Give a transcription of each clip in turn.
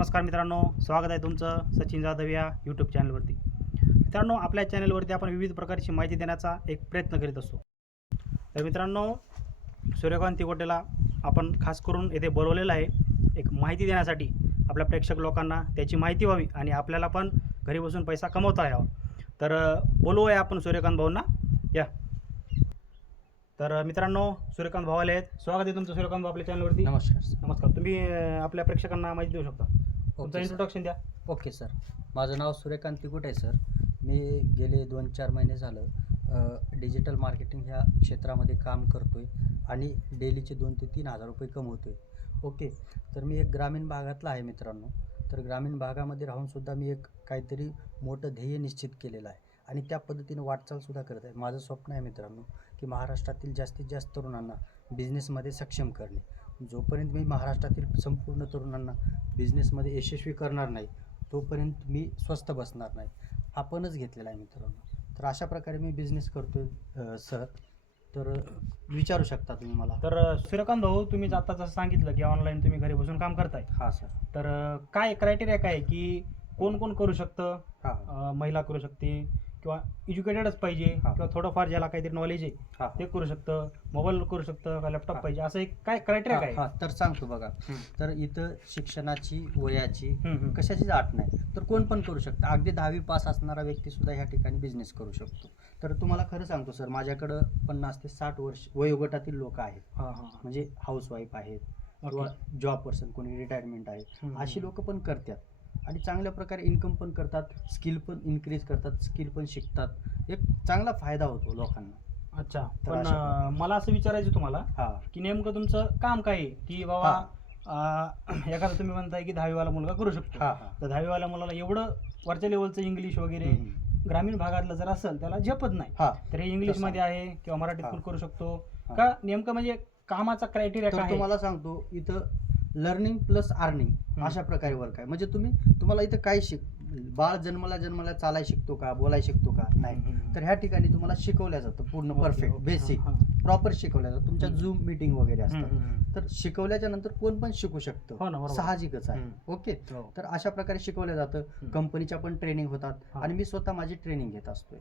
नमस्कार मित्रांनो स्वागत आहे तुमचं सचिन जाधव या यूट्यूब चॅनलवरती मित्रांनो आपल्या चॅनलवरती आपण विविध प्रकारची माहिती देण्याचा एक प्रयत्न करीत असतो. तर मित्रांनो सूर्यकांत तिकोटेला आपण खास करून येथे बोलवलेलं आहे एक माहिती देण्यासाठी आपल्या प्रेक्षक लोकांना त्याची माहिती व्हावी आणि आपल्याला पण घरी बसून पैसा कमवता यावा. तर बोलवूया आपण सूर्यकांत भाऊंना. या. तर मित्रांनो सूर्यकांत भाऊ आले आहेत. स्वागत आहे तुमचं सूर्यकांत भाऊ आपल्या चॅनलवरती नमस्कार. नमस्कार. तुम्ही आपल्या प्रेक्षकांना माहिती देऊ शकता. तुमचं ओके सर. इंट्रोडक्शन द्या. ओके सर माझं नाव सूर्यकांत तिकुट आहे सर मी गेले दोन चार महिने झालं अ, डिजिटल मार्केटिंग ह्या क्षेत्रामध्ये काम करतो आहे आणि डेलीचे दोन ते तीन हजार रुपये कमवतो आहे ओके तर मी एक ग्रामीण भागातला आहे मित्रांनो. तर ग्रामीण भागामध्ये राहूनसुद्धा मी एक काहीतरी मोठं ध्येय निश्चित केलेलं आहे आणि त्या पद्धतीने वाटचालसुद्धा करत आहे. माझं स्वप्न आहे मित्रांनो की महाराष्ट्रातील जास्तीत जास्त तरुणांना बिझनेसमध्ये सक्षम करणे. जोपर्यंत मी महाराष्ट्रातील संपूर्ण तरुणांना बिझनेसमध्ये यशस्वी करणार नाही तोपर्यंत मी स्वस्त बसणार नाही. आपणच घेतलेला आहे मित्रांनो. तर अशा प्रकारे मी बिझनेस करतो आहे सर. तर विचारू शकता तुम्ही मला? तर सूर्यकांत भाऊ तुम्ही आता जसं सांगितलं की ऑनलाईन तुम्ही घरी बसून काम करताय. हां सर. तर काय क्रायटेरिया काय आहे की कोण कोण करू शकतं? हां. महिला करू शकते किंवा एज्युकेटेडच पाहिजे हा. किंवा थोडंफार ज्याला काहीतरी नॉलेज आहे हां ते करू शकतं मोबाईल करू शकतं का लॅपटॉप हा. पाहिजे असं एक काय क्रायटेरिया काय हां तर सांगतो बघा. तर इथं शिक्षणाची वयाची. कशाचीच आट नाही तर कोण पण करू शकतं अगदी दहावी पास असणारा व्यक्ती सुद्धा ह्या ठिकाणी बिझनेस करू शकतो तर तुम्हाला खरं सांगतो सर माझ्याकडं पन्नास ते साठ वर्ष वयोगटातील लोक आहेत हां हां म्हणजे हाऊसवाईफ आहेत ओके. किंवा जॉब पर्सन कोणी रिटायरमेंट आहे हम्म. अशी लोक पण करतात आणि चांगल्या प्रकारे इन्कम पण करतात स्किल पण इन्क्रीज करतात स्किल पण शिकतात. एक चांगला फायदा होतो लोकांना. अच्छा. तर पण अशा अ, मला असं विचारायचं तुम्हाला हा. की नेमकं तुमचं काम काय आहे? की बाबा अ, एखादा तुम्ही म्हणताय की दहावीवाला मुलगा करू शकतो. हा हा. तर दहावीवाल्या मुलाला एवढं वरच्या लेवलचं इंग्लिश वगैरे हम्म. ग्रामीण भागातलं जर असेल त्याला झेपत नाही. हा. तर हे इंग्लिशमध्ये आहे किंवा मराठीत हा. पण करू शकतो. हा. का नेमकं म्हणजे कामाचा क्रायटेरिया तर काय आहे? तुम्हाला सांगतो इथं लर्निंग प्लस अर्निंग. अशा प्रकारे वर्क आहे म्हणजे तुम्ही तुम्हाला इथं काय शिक बाळ जन्मला जन्मला चालाय शिकतो का बोलाय शिकतो का नाही. तर ह्या ठिकाणी तुम्हाला शिकवल्या जातं पूर्ण परफेक्ट. बेसिक हा, हा. प्रॉपर शिकवल्या जातं तुमच्या. झूम मीटिंग वगैरे असतात. तर शिकवल्याच्या नंतर कोण पण शिकू हो शकतं बरोबर. साहजिकच आहे. ओके हो. तर अशा प्रकारे शिकवलं जातं. कंपनीच्या पण ट्रेनिंग होतात हा. आणि मी स्वतः माझी ट्रेनिंग घेत असतोय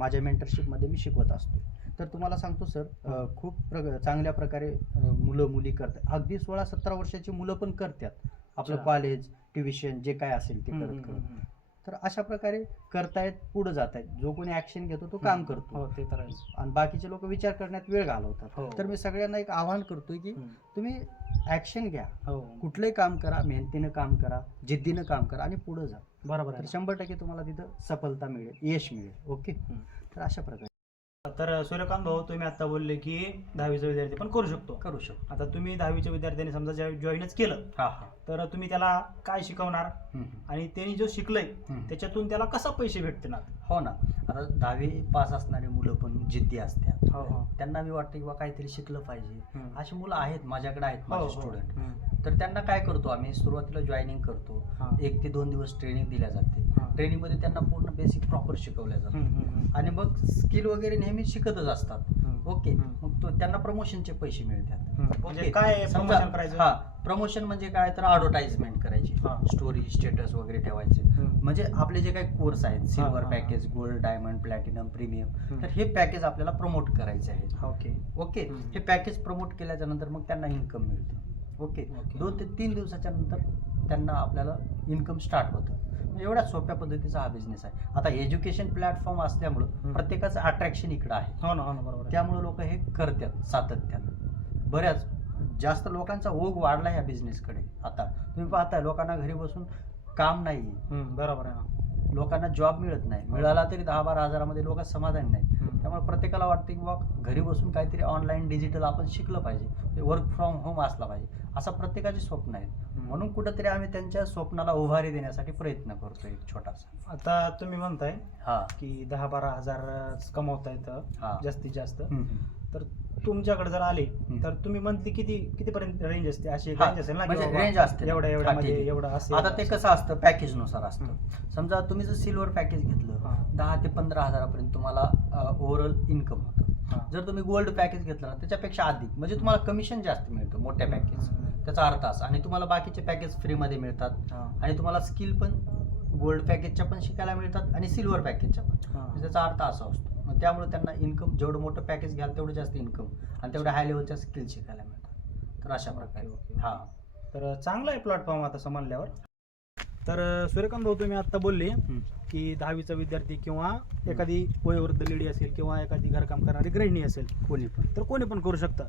माझ्या मेंटरशिपमध्ये मी शिकवत असतोय. तर तुम्हाला सांगतो सर खूप प्र चांगल्या प्रकारे मुलं मुली करतात. अगदी सोळा सतरा वर्षाची मुलं पण करतात. आपलं. कॉलेज ट्युशन जे काय असेल ते करत करत. तर अशा प्रकारे करतायत पुढे जात आहेत जो कोणी ऍक्शन घेतो तो काम हो करतो ते तर. आणि बाकीचे लोक विचार करण्यात वेळ हो. घालवतात तर मी सगळ्यांना एक आवाहन करतोय की. तुम्ही ऍक्शन घ्या. हो. कुठलंही काम करा मेहनतीनं काम करा जिद्दीनं काम करा आणि पुढे जा. बरोबर तर आहे शंभर टक्के तुम्हाला तिथं सफलता मिळेल यश मिळेल ओके? हम्म. तर अशा प्रकारे. तर सूर्यकांत भाऊ तुम्ही आता बोलले की दहावीचा विद्यार्थी पण करू शकतो. करू शकतो. आता तुम्ही दहावीच्या विद्यार्थ्यांनी समजा जॉईनच केलं हा हा. तर तुम्ही त्याला काय शिकवणार? हम्म. आणि त्यांनी जो शिकलंय हम्म. त्याच्यातून त्याला कसा पैसे भेटणार हो ना. आता दहावी पास असणारी मुलं पण जिद्दी असतात. हो हो. त्यांना मी वाटतं किंवा काहीतरी शिकलं पाहिजे. अशी मुलं आहेत माझ्याकडे आहेत हो, माझे हो. स्टुडंट हम्म. तर त्यांना काय करतो आम्ही सुरुवातीला जॉईनिंग करतो. एक ते दोन दिवस ट्रेनिंग दिल्या जाते हा. ट्रेनिंगमध्ये त्यांना पूर्ण बेसिक प्रॉपर शिकवल्या जातं हम्म, हम्म, हम्म. आणि मग स्किल वगैरे नेहमी शिकतच असतात. ओके. मग तो त्यांना प्रमोशनचे पैसे मिळतात. म्हणजे ओके. काय हा प्रमोशन म्हणजे काय तर ऍडव्हर्टाइजमेंट करायची. स्टोरी स्टेटस वगैरे ठेवायचे. म्हणजे आपले जे काही कोर्स आहेत silver. Package gold diamond platinum premium. तर हे पॅकेज आपल्याला प्रमोट करायचे आहे ओके ओके. हे पॅकेज प्रमोट केल्याच्यानंतर मग त्यांना इन्कम मिळतं ओके. दोन ते तीन दिवसाच्या नंतर त्यांना आपल्याला इन्कम स्टार्ट होतं. म्हणजे एवढ्या सोप्या पद्धतीचा हा बिझनेस आहे. आता एज्युकेशन प्लॅटफॉर्म असल्यामुळं. प्रत्येकाचं अट्रॅक्शन इकडं आहे. हो ना हो ना बरोबर. त्यामुळे लोक हे करतात सातत्यानं. बऱ्याच जास्त लोकांचा ओघ वाढला ह्या बिझनेसकडे आता तुम्ही पाहताय लोकांना घरी बसून काम नाही बरोबर आहे ना. लोकांना जॉब मिळत नाही. मिळाला तरी दहा बारा हजारामध्ये लोक समाधान नाही. त्यामुळे प्रत्येकाला वाटतं की बा घरी बसून काहीतरी ऑनलाईन डिजिटल आपण शिकलं पाहिजे. वर्क फ्रॉम होम असला पाहिजे. असं प्रत्येकाचे स्वप्न आहेत. म्हणून कुठंतरी आम्ही त्यांच्या स्वप्नाला उभारी देण्यासाठी प्रयत्न करतो एक छोटासा. आता तुम्ही म्हणताय हा. की दहा बारा हजार कमवता येतं हा. जास्तीत जास्त. तर तुमच्याकडे जर आले. तर तुम्ही मंथली किती कितीपर्यंत रेंज असते अशी हा, रेंज असेल ना की म्हणजे बाबा range असते. एवढ्या हा, एवढ्यामध्ये ठीक आहे. एवढं असेल आता ते कसं असतं पॅकेजनुसार असतं हम्म. समजा तुम्ही जर सिल्वर पॅकेज घेतलं. दहा ते पंधरा हजारापर्यंत तुम्हाला ओव्हरऑल इन्कम होतं. जर तुम्ही गोल्ड पॅकेज घेतलं ना त्याच्यापेक्षा अधिक म्हणजे तुम्हाला कमिशन जास्त मिळतं मोठ्या पॅकेज. त्याचा अर्धा तास आणि तुम्हाला बाकीचे पॅकेज फ्रीमध्ये मिळतात हां आणि तुम्हाला स्किल पण गोल्ड पॅकेजच्या पण शिकायला मिळतात आणि सिल्वर पॅकेजच्या पण हां त्याचा अर्थ असा असतो मग त्यामुळे त्यांना इन्कम जेवढं मोठं पॅकेज घ्याल तेवढं जास्त इन्कम आणि तेवढ्या हाय लेवलच्या स्किल शिकायला मिळतात. तर अशा प्रकारे. हां. तर चांगला आहे प्लॅटफॉर्म आता समजल्यावर. तर सूर्यकांत भाऊ तुम्ही आत्ता बोलले की दहावीचा विद्यार्थी किंवा एखादी वयोवृद्ध लेडी असेल किंवा एखादी घरकाम करणारी गृहिणी असेल कोणी पण. तर कोणी पण करू शकता.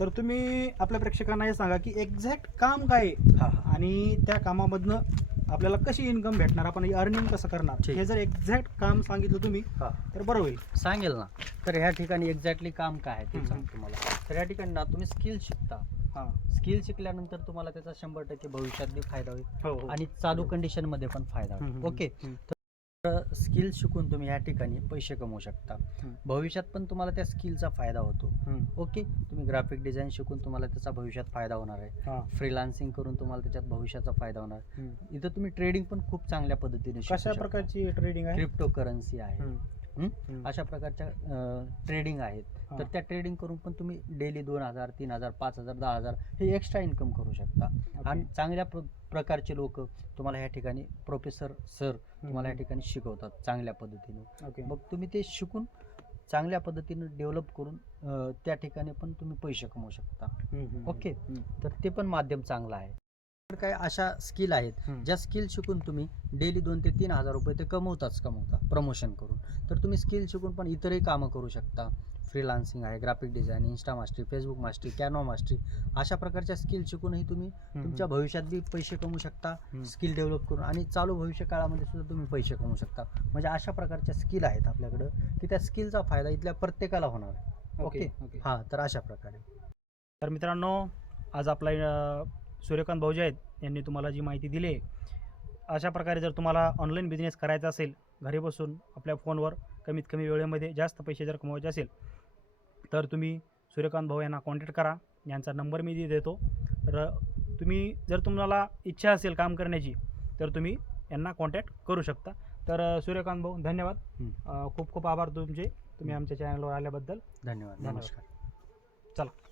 तर तुम्ही आपल्या प्रेक्षकांना हे सांगा की एक्झॅक्ट काम काय आहे? आणि त्या कामामधनं आपल्याला कशी इन्कम भेटणार? आपण अर्निंग कसं करणार? ठीक. हे जर एक्झॅक्ट काम सांगितलं तुम्ही हां. तर बरं होईल. सांगेल ना. तर ह्या ठिकाणी एक्झॅक्टली काम काय आहे ते हम्म. सांगतो तुम्हाला. तर या ठिकाणी ना तुम्ही स्किल शिकता. हां. स्किल शिकल्यानंतर तुम्हाला त्याचा शंभर टक्के भविष्यात बी फायदा होईल. हो हो. आणि चालू कंडिशनमध्ये पण फायदा हम्म, होईल. हम्म, ओके हम्म. स्किल शिकून तुम्ही या ठिकाणी पैसे कमवू शकता. भविष्यात पण तुम्हाला त्या स्किलचा फायदा होतो. ओके तुम्ही ग्राफिक डिझाईन शिकून तुम्हाला त्याचा भविष्यात फायदा होणार आहे फ्रीलान्सिंग करून तुम्हाला त्याच्यात भविष्याचा फायदा होणार. इथं तुम्ही ट्रेडिंग पण खूप चांगल्या पद्धतीने कशा. प्रकारची ट्रेडिंग क्रिप्टो करन्सी आहे. अशा प्रकारच्या ट्रेडिंग आहेत. तर त्या ट्रेडिंग करून पण तुम्ही डेली दोन हजार तीन हजार पाच हजार दहा हजार हे एक्स्ट्रा इन्कम करू शकता. आणि चांगल्या प्र- प्रकारचे लोक तुम्हाला या ठिकाणी प्रोफेसर सर तुम्हाला या. ठिकाणी शिकवतात चांगल्या पद्धतीने. मग तुम्ही ते शिकून चांगल्या पद्धतीने डेव्हलप करून त्या ठिकाणी पण तुम्ही पैसे कमवू शकता. ओके. तर ते पण माध्यम चांगलं आहे. काय अशा स्किल आहेत. ज्या स्किल शिकून तुम्ही डेली दोन ते तीन हजार रुपये ते कमवताच कमवता प्रमोशन करून. तर तुम्ही स्किल शिकून पण इतरही कामं करू शकता. फ्रीलान्सिंग आहे graphic design Insta mastery Facebook mastery Canva mastery अशा प्रकारच्या स्किल शिकूनही तुम्ही तुमच्या भविष्यात बी पैसे कमवू शकता. स्किल डेव्हलप करून. आणि चालू भविष्य काळामध्ये सुद्धा तुम्ही पैसे कमवू शकता. म्हणजे अशा प्रकारच्या स्किल आहेत आपल्याकडं की त्या स्किलचा फायदा इथल्या प्रत्येकाला होणार आहे. ओके हां तर अशा प्रकारे. तर मित्रांनो आज आपला सूर्यकांत भाऊजी आहेत यांनी तुम्हाला जी माहिती दिली आहे. अशा प्रकारे जर तुम्हाला ऑनलाईन बिझनेस करायचा असेल घरी बसून आपल्या फोनवर कमीत कमी वेळेमध्ये जास्त पैसे जर कमवायचे असेल तर तुम्ही सूर्यकांत भाऊ यांना कॉन्टॅक्ट करा. यांचा नंबर मी दे- देतो. तर तुम्ही जर तुम्हाला इच्छा असेल काम करण्याची तर तुम्ही यांना कॉन्टॅक्ट करू शकता. तर सूर्यकांत भाऊ धन्यवाद. खूप खूप आभार तुमचे. तुम्ही आमच्या चॅनलवर आल्याबद्दल. धन्यवाद. नमस्कार. चला.